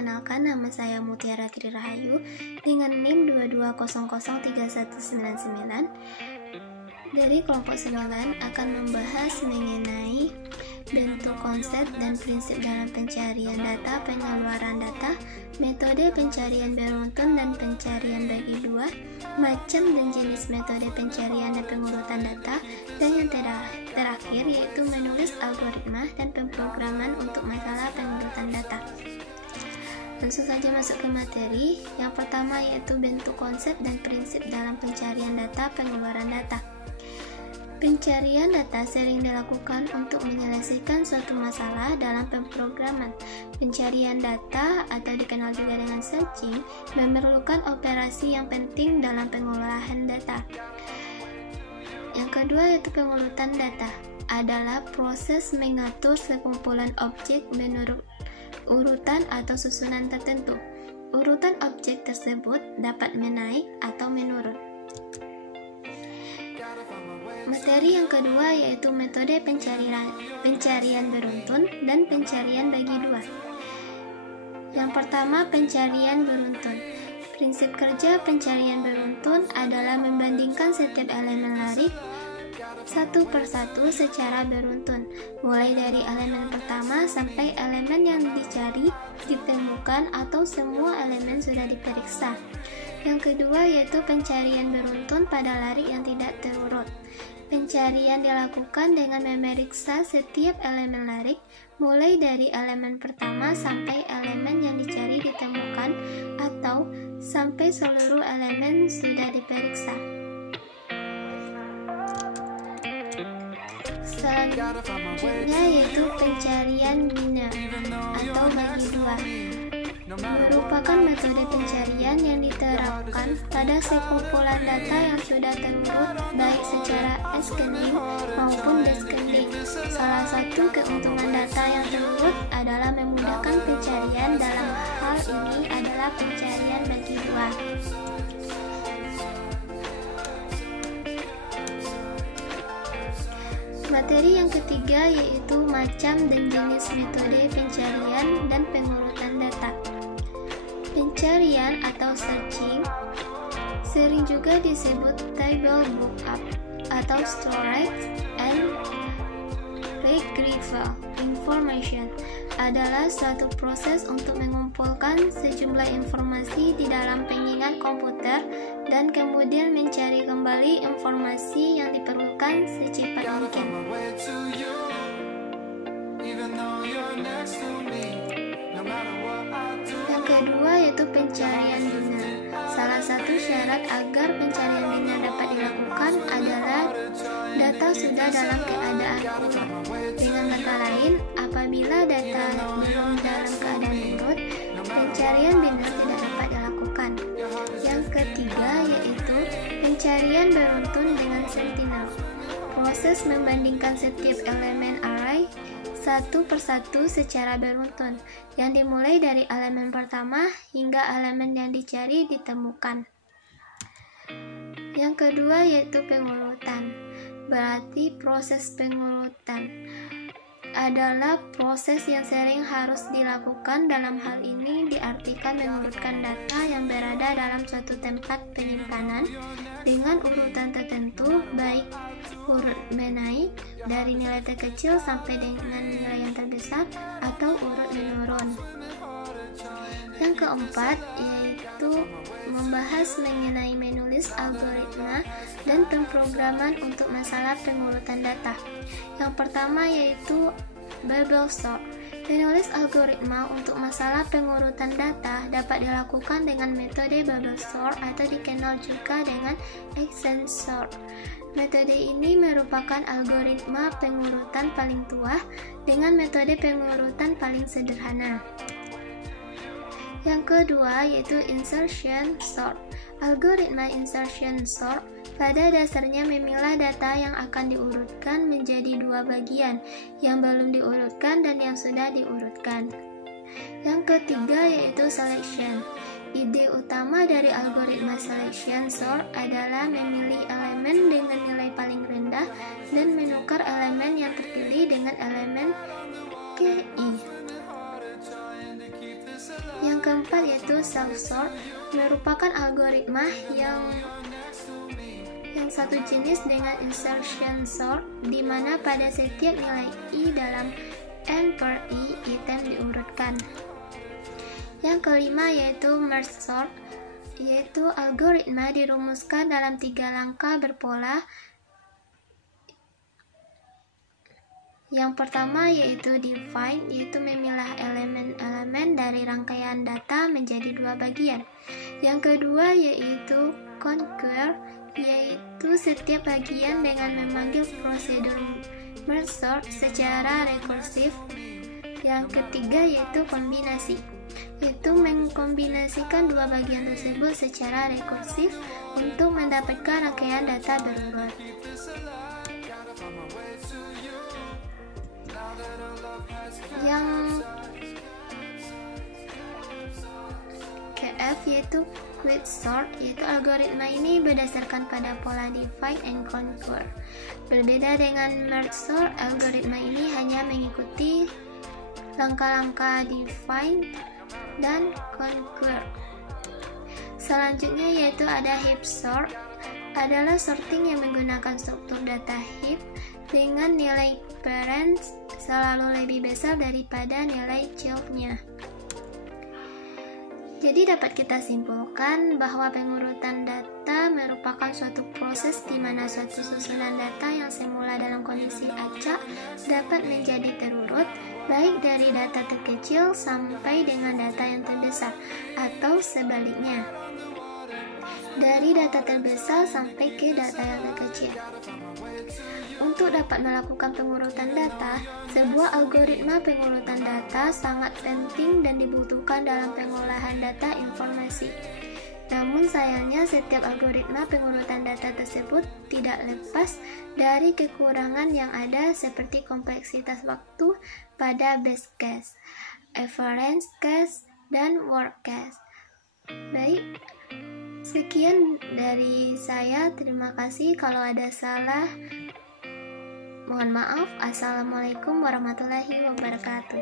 perkenalkan, nama saya Mutiara Tri Rahayu dengan NIM 22003199 dari kelompok 9 akan membahas mengenai bentuk, konsep, dan prinsip dalam pencarian data, pengeluaran data, metode pencarian beruntun dan pencarian bagi dua, macam dan jenis metode pencarian dan pengurutan data, dan yang terakhir yaitu menulis algoritma dan pemrograman untuk masalah pengurutan data. Langsung saja masuk ke materi. Yang pertama yaitu bentuk, konsep, dan prinsip dalam pencarian data, pengeluaran data. Pencarian data sering dilakukan untuk menyelesaikan suatu masalah dalam pemrograman. Pencarian data atau dikenal juga dengan searching memerlukan operasi yang penting dalam pengolahan data. Yang kedua yaitu pengurutan data, adalah proses mengatur sekumpulan objek menurut urutan atau susunan tertentu. Urutan objek tersebut dapat menaik atau menurun. Materi yang kedua yaitu metode pencarian beruntun dan pencarian bagi dua. Yang pertama, pencarian beruntun. Prinsip kerja pencarian beruntun adalah membandingkan setiap elemen larik satu persatu secara beruntun, mulai dari elemen pertama sampai elemen yang dicari ditemukan atau semua elemen sudah diperiksa. Yang kedua yaitu pencarian beruntun pada larik yang tidak terurut. Pencarian dilakukan dengan memeriksa setiap elemen larik, mulai dari elemen pertama sampai elemen yang dicari ditemukan atau sampai seluruh elemen sudah diperiksa. Selanjutnya yaitu pencarian biner atau bagi dua, merupakan metode pencarian yang diterapkan pada sekumpulan data yang sudah terurut baik secara ascending maupun descending. Salah satu keuntungan data yang terurut adalah memudahkan pencarian. Dalam hal ini adalah pencarian bagi dua. Materi yang ketiga yaitu macam dan jenis metode pencarian dan pengurutan data. Pencarian atau searching sering juga disebut table lookup atau storage and retrieval information, adalah suatu proses untuk mengumpulkan sejumlah informasi di dalam pengingat komputer dan kemudian mencari kembali informasi yang diperlukan secepat mungkin. Yang kedua yaitu pencarian biner. Salah satu syarat agar pencarian biner dapat dilakukan adalah data sudah dalam keadaan urut. Dengan kata lain, apabila data belum dalam keadaan urut, pencarian biner tidak dapat dilakukan. Yang ketiga yaitu pencarian beruntun dengan sentinel. Proses membandingkan setiap elemen array satu persatu secara beruntun, yang dimulai dari elemen pertama hingga elemen yang dicari ditemukan. Yang kedua yaitu pengurutan. Berarti proses pengurutan adalah proses yang sering harus dilakukan. Dalam hal ini diartikan mengurutkan data yang berada dalam suatu tempat penyimpanan dengan urutan tertentu, baik urut menaik dari nilai terkecil sampai dengan nilai yang terbesar atau urut menurun. Yang keempat yaitu membahas mengenai menulis algoritma dan pemrograman untuk masalah pengurutan data. Yang pertama yaitu bubble sort. Menulis algoritma untuk masalah pengurutan data dapat dilakukan dengan metode bubble sort atau dikenal juga dengan accent sort. Metode ini merupakan algoritma pengurutan paling tua dengan metode pengurutan paling sederhana. Yang kedua yaitu insertion sort. Algoritma insertion sort pada dasarnya memilah data yang akan diurutkan menjadi dua bagian, yang belum diurutkan dan yang sudah diurutkan. Yang ketiga yaitu selection. Ide utama dari algoritma selection sort adalah memilih elemen dengan nilai paling rendah dan menukar elemen yang terpilih dengan elemen KI. Yang self-sort merupakan algoritma yang satu jenis dengan insertion sort, di mana pada setiap nilai i dalam n per i item diurutkan. Yang kelima yaitu merge sort, yaitu algoritma dirumuskan dalam 3 langkah berpola. Yang pertama yaitu divide, yaitu memilah elemen-elemen dari rangkaian data menjadi 2 bagian. Yang kedua yaitu conquer, yaitu setiap bagian dengan memanggil prosedur merge sort secara rekursif. Yang ketiga yaitu kombinasi, yaitu mengkombinasikan 2 bagian tersebut secara rekursif untuk mendapatkan rangkaian data berurut. Yang KF yaitu quicksort, yaitu algoritma ini berdasarkan pada pola divide and conquer. Berbeda dengan merge sort, algoritma ini hanya mengikuti langkah-langkah divide dan conquer. Selanjutnya yaitu ada heap sort, adalah sorting yang menggunakan struktur data heap dengan nilai parents selalu lebih besar daripada nilai childnya. Jadi dapat kita simpulkan bahwa pengurutan data merupakan suatu proses di mana suatu susunan data yang semula dalam kondisi acak dapat menjadi terurut, baik dari data terkecil sampai dengan data yang terbesar, atau sebaliknya, dari data terbesar sampai ke data yang terkecil. Untuk dapat melakukan pengurutan data, sebuah algoritma pengurutan data sangat penting dan dibutuhkan dalam pengolahan data informasi. Namun sayangnya setiap algoritma pengurutan data tersebut tidak lepas dari kekurangan yang ada seperti kompleksitas waktu pada base case, average case, dan worst case. Baik, sekian dari saya. Terima kasih. Kalau ada salah, mohon maaf. Assalamualaikum warahmatullahi wabarakatuh.